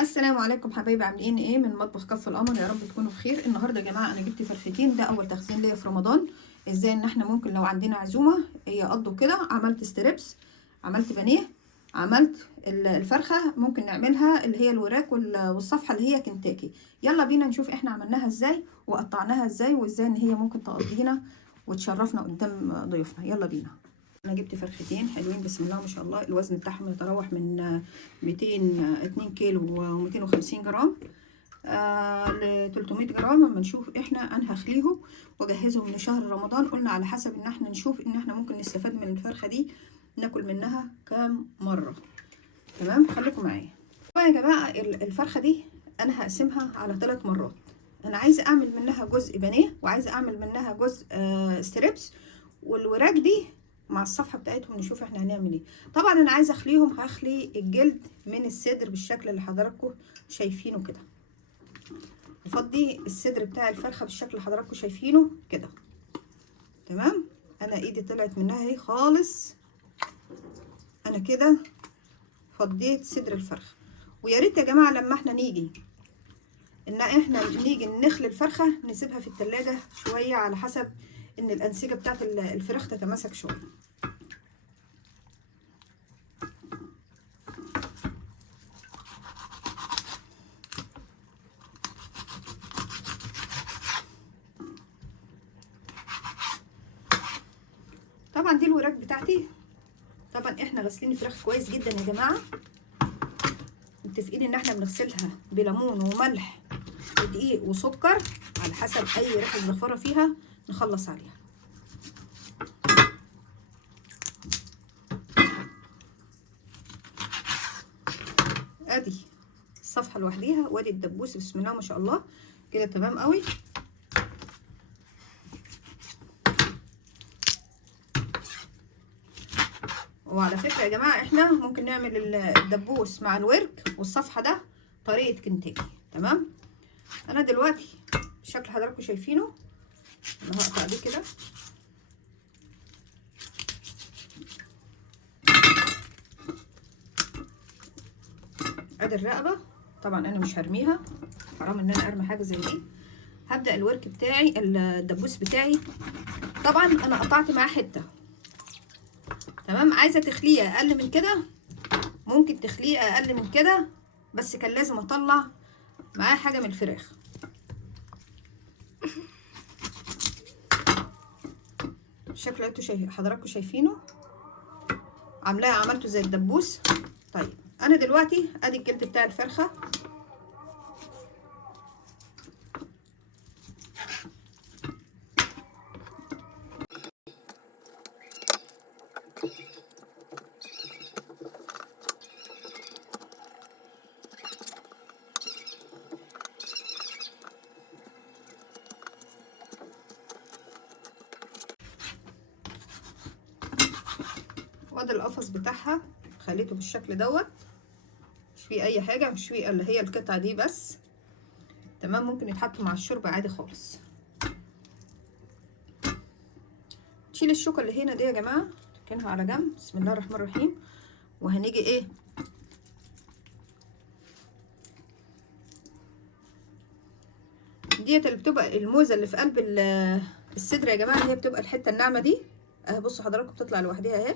السلام عليكم حبايبي، عاملين ايه؟ من مطبخ كف القمر، يا رب تكونوا بخير. النهارده يا جماعه انا جبت فرختين، ده اول تخزين ليا في رمضان. ازاي ان احنا ممكن لو عندنا عزومه يقضوا كده. عملت ستريبس، عملت بانيه، عملت الفرخه ممكن نعملها اللي هي الوراك والصفحه اللي هي كنتاكي. يلا بينا نشوف احنا عملناها ازاي وقطعناها ازاي، وازاي ان هي ممكن تقضينا وتشرفنا قدام ضيوفنا. يلا بينا. انا جبت فرختين حلوين بسم الله ما شاء الله، الوزن بتاعهم يتراوح من 2 كيلو و250 جرام ل 300 جرام. اما نشوف احنا انا هخليهم واجهزهم لشهر رمضان. قلنا على حسب ان احنا نشوف ان احنا ممكن نستفاد من الفرخه دي، ناكل منها كام مره. تمام، خليكم معايا. طبعا يا جماعه الفرخه دي انا هقسمها على 3 مرات. انا عايزه اعمل منها جزء بانيه، وعايزه اعمل منها جزء ستريبس، والوراك دي مع الصفحه بتاعتهم نشوف احنا هنعمل ايه. طبعا انا عايزه اخليهم، هخلي الجلد من الصدر بالشكل اللي حضراتكم شايفينه كده. افضي الصدر بتاع الفرخه بالشكل اللي حضراتكم شايفينه كده. تمام، انا ايدي طلعت منها اهي خالص. انا كده فضيت صدر الفرخه. ويا ريت يا جماعه لما احنا نيجي نخلي الفرخه نسيبها في التلاجة شويه، على حسب ان الانسجه بتاعت الفراخ تتماسك شويه. طبعا دي الوراك بتاعتي. طبعا احنا غاسلين الفراخ كويس جدا يا جماعه، متفقين ان احنا بنغسلها بليمون وملح ودقيق وسكر على حسب اي ريحه زفاره فيها نخلص عليها. ادي الصفحه لوحديها، وادي الدبوس بسم الله ما شاء الله كده تمام قوي. وعلى فكره يا جماعه احنا ممكن نعمل الدبوس مع الورك والصفحه ده طريقه كنتاكي. تمام، انا دلوقتي بالشكل حضراتكم شايفينه انا هقطع دي كده. ادي الرقبه، طبعا انا مش هرميها، حرام ان انا ارمي حاجه زي دي. هبدا الورك بتاعي الدبوس بتاعي. طبعا انا قطعت معاه حته. تمام، عايزه تخليه اقل من كده ممكن تخليه اقل من كده، بس كان لازم اطلع معاه حاجه من الفراخ. الشكل اللي انتوا حضراتكم شايفينه عملته زي الدبوس. طيب انا دلوقتي ادي الجلد بتاع الفرخه. وادي القفص بتاعها خليته بالشكل دوت، مش فيه اي حاجه، مش فيه اللي هي القطعه دي بس. تمام، ممكن يتحط مع الشوربه عادي خالص. تشيل الشوكه اللي هنا دي يا جماعه، تركنها على جنب. بسم الله الرحمن الرحيم. وهنيجي ايه، ديت اللي بتبقى الموزه اللي في قلب الصدر يا جماعه، اللي هي بتبقى الحته الناعمه دي اهي. بصوا حضراتكم بتطلع لوحدها اهي.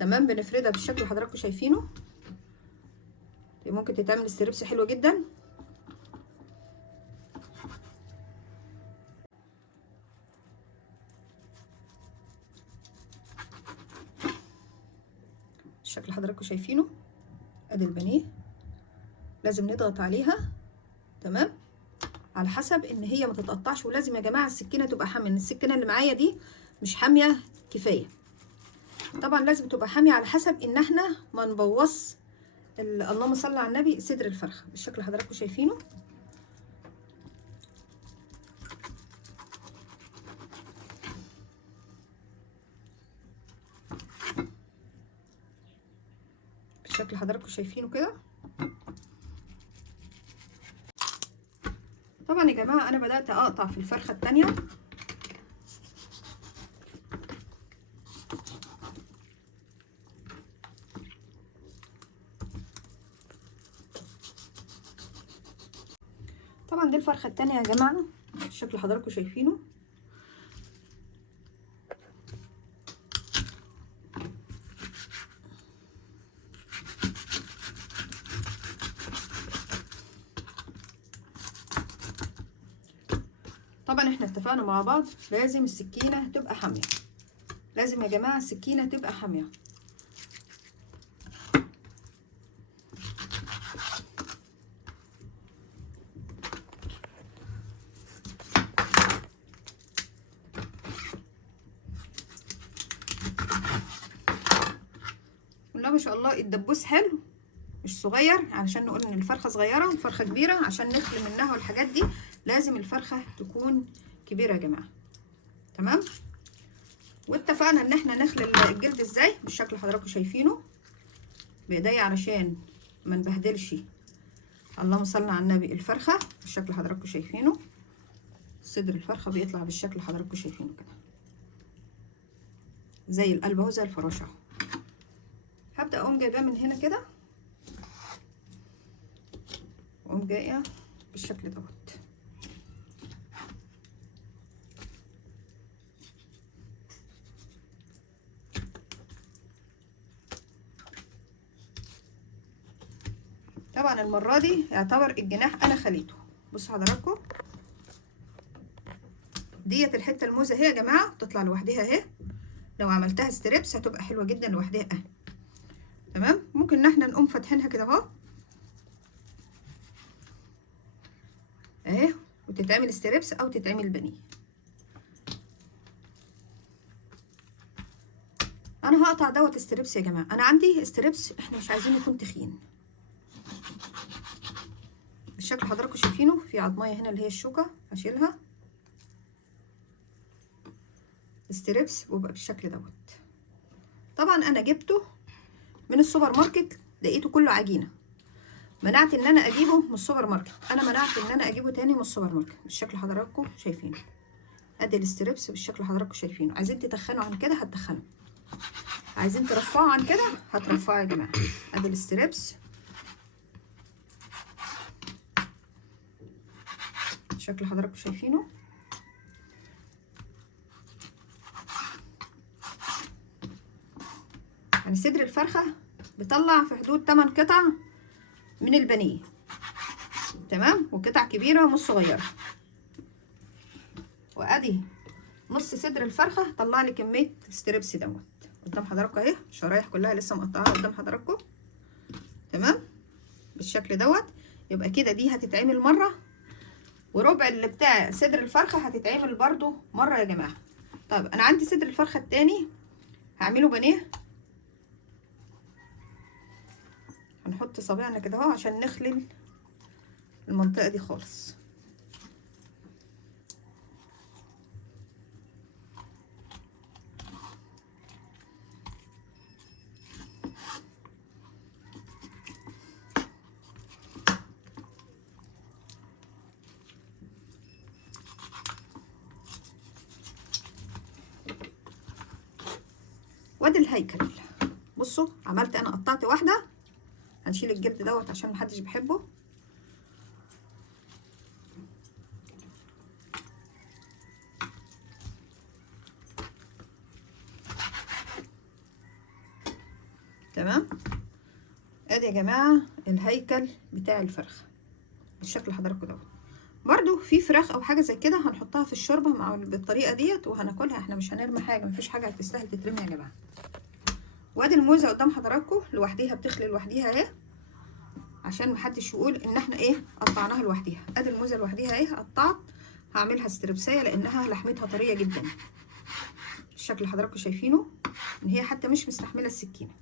تمام، بنفردها بالشكل اللي حضراتكم شايفينه. ممكن تتعمل ستريبس حلوه جدا. الشكل اللي حضراتكم شايفينه. ادي البانيه لازم نضغط عليها. تمام، على حسب ان هي ما تتقطعش. ولازم يا جماعه السكينه تبقى حاميه، السكينه اللي معايا دي مش حاميه كفايه. طبعا لازم تبقى حاميه على حسب ان احنا ما نبوظ اللهم صل على النبي صدر الفرخه بالشكل اللي حضراتكم شايفينه. بالشكل اللي حضراتكم شايفينه كده. طبعا يا جماعه انا بدات اقطع في الفرخه الثانيه. طبعا دي الفرخه التانية يا جماعه، الشكل حضراتكم شايفينه. طبعا احنا اتفقنا مع بعض لازم السكينه تبقى حاميه، لازم يا جماعه السكينه تبقى حاميه. والله ما شاء الله الدبوس حلو، مش صغير علشان نقول ان الفرخه صغيره، الفرخه كبيره عشان نخلي منها والحاجات دي لازم الفرخه تكون كبيره يا جماعه. تمام. واتفقنا ان احنا نخلي الجلد ازاي بالشكل اللي حضراتكم شايفينه بايديا علشان ما نبهدلش، اللهم صل على النبي، الفرخه بالشكل اللي حضراتكم شايفينه. صدر الفرخه بيطلع بالشكل اللي حضراتكم شايفينه كده زي القلب اهو، زي الفراشه اهو. هبدا اقوم جايباه من هنا كده، واقوم جايه بالشكل دوت. طبعا المره دي يعتبر الجناح انا خليته. بصوا حضراتكم ديت الحته الموزه اهي يا جماعه بتطلع لوحدها اهي، لو عملتها ستريبس هتبقى حلوه جدا لوحدها اهي. تمام. ممكن ان احنا نقوم فاتحينها كده اهو اهي، وتتعمل ستريبس او تتعمل بانيه. انا هقطع دوت ستريبس يا جماعه، انا عندي ستريبس احنا مش عايزين يكون تخين بالشكل حضراتكم شايفينه. في عضمايه هنا اللي هي الشوكه هشيلها ستريبس ويبقى بالشكل دوت. طبعا انا جبته من السوبر ماركت، لقيته كله عجينه، منعت ان انا اجيبه من السوبر ماركت، انا منعت ان انا اجيبه تاني من السوبر ماركت بالشكل حضراتكم شايفينه. ادي الستريبس بالشكل حضراتكم شايفينه. عايزين تتخنوا عن كده هتتخنوا، عايزين ترفعوا عن كده هترفعوا يا جماعه. ادي الستريبس بالشكل حضراتكم شايفينه. يعني صدر الفرخه بيطلع في حدود 8 قطع من البانيه، تمام، وقطع كبيره مش صغيره. وادي نص صدر الفرخه طلع لي كميه ستريبس دوت قدام حضراتكم اهي، شرايح كلها لسه مقطعاها قدام حضراتكم. تمام بالشكل دوت. يبقى كده دي هتتعمل مره، وربع اللي بتاع صدر الفرخه هتتعمل برضو مره يا جماعه. طب انا عندي صدر الفرخه التاني هعمله بانيه. هنحط صابعنا كده اهو عشان نخلل المنطقه دي خالص. وادي الهيكل. بصوا عملت انا قطعت واحده، هنشيل الجلد دوت عشان محدش بيحبه. تمام. ادي يا جماعه الهيكل بتاع الفرخه بالشكل اللي حضراتكم دوت. برضو في فراخ او حاجه زي كده هنحطها في الشوربه مع بالطريقه ديت وهناكلها، احنا مش هنرمي حاجه، مفيش حاجه هتستاهل تترمي يا جماعه. وادي الموزه قدام حضراتكم لوحديها بتخلي لوحديها اهي، عشان محدش يقول ان احنا ايه قطعناها لوحديها. ادي الموزه لوحديها اهي قطعت، هعملها ستريبسيه لانها لحمتها طريه جدا بالشكل اللي حضراتكم شايفينه، ان هي حتى مش مستحمله السكينه.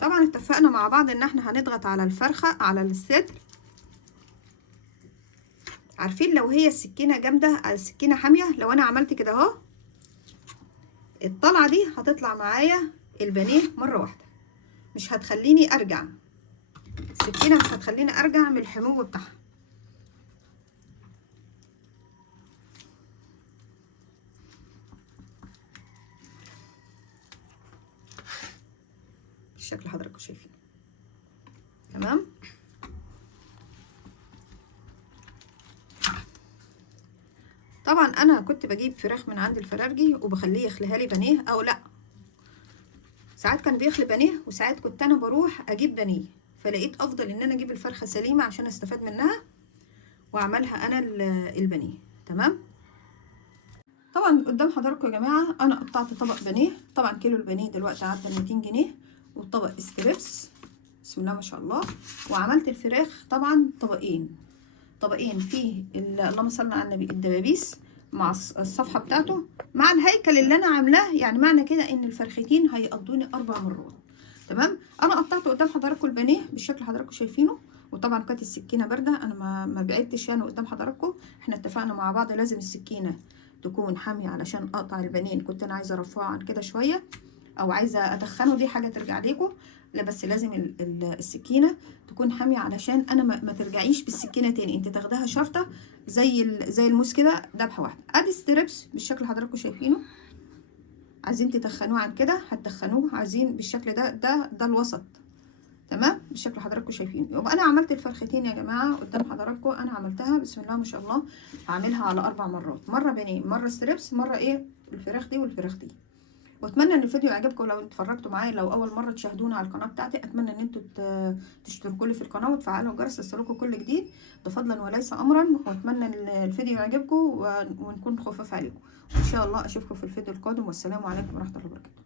طبعا اتفقنا مع بعض ان احنا هنضغط على الفرخه على الصدر. عارفين لو هي السكينه جامده، السكينه حاميه، لو انا عملت كده اهو الطلعه دي هتطلع معايا البانيه مره واحده، مش هتخليني ارجع، السكينه مش هتخليني ارجع من الحمو بتاعها. بالشكل حضراتكم شايفين. تمام. طبعا انا كنت بجيب فراخ من عند الفرارجي وبخليه يخليها لي بانيه، او لا ساعات كان بيخلي بانيه وساعات كنت انا بروح اجيب بانيه، فلقيت افضل ان انا اجيب الفرخه سليمه عشان استفاد منها واعملها انا البانيه. تمام. طبعا قدام حضراتكم يا جماعه انا قطعت طبق بانيه. طبعا كيلو البانيه دلوقتي عدى 200 جنيه، والطبق استريبس بسم الله ما شاء الله. وعملت الفراخ طبعا طبقين فيه اللهم صل على النبي الدبابيس مع الصفحه بتاعته مع الهيكل اللي انا عاملاه، يعني معنى كده ان الفرختين هيقضوني 4 مرات. تمام. انا قطعت قدام حضراتكم البانيه بالشكل اللي حضراتكم شايفينه، وطبعا كانت السكينه بارده، انا ما بعدتش يعني قدام حضراتكم. احنا اتفقنا مع بعض لازم السكينه تكون حاميه علشان اقطع البانيه، كنت انا عايزه ارفعه عن كده شويه او عايزه اتخنه، دي حاجه ترجع ليكم. لا بس لازم السكينه تكون حاميه علشان انا ما ترجعيش بالسكينه تاني، انت تاخدها شرطه زي الموس كده ذبحه واحده. ادي ستريبس بالشكل اللي حضراتكم شايفينه. عايزين تتخنوه عن كده هتتخنوه، عايزين بالشكل ده الوسط. تمام بالشكل اللي حضراتكم شايفينه. يبقى انا عملت الفرختين يا جماعه قدام حضراتكم، انا عملتها بسم الله ما شاء الله. هعملها على 4 مرات، مره بانيه مره ستريبس مره ايه الفراخ دي والفراخ دي. واتمنى ان الفيديو يعجبكم. لو اتفرجتوا معايا لو اول مره تشاهدونا على القناه بتاعتي، اتمنى ان انتوا تشتركوا لي في القناه وتفعلوا الجرس ليصلكوا كل جديد، ده فضلا وليس امرا. واتمنى ان الفيديو يعجبكم ونكون خفاف عليكم. وان شاء الله اشوفكم في الفيديو القادم، والسلام عليكم ورحمه الله وبركاته.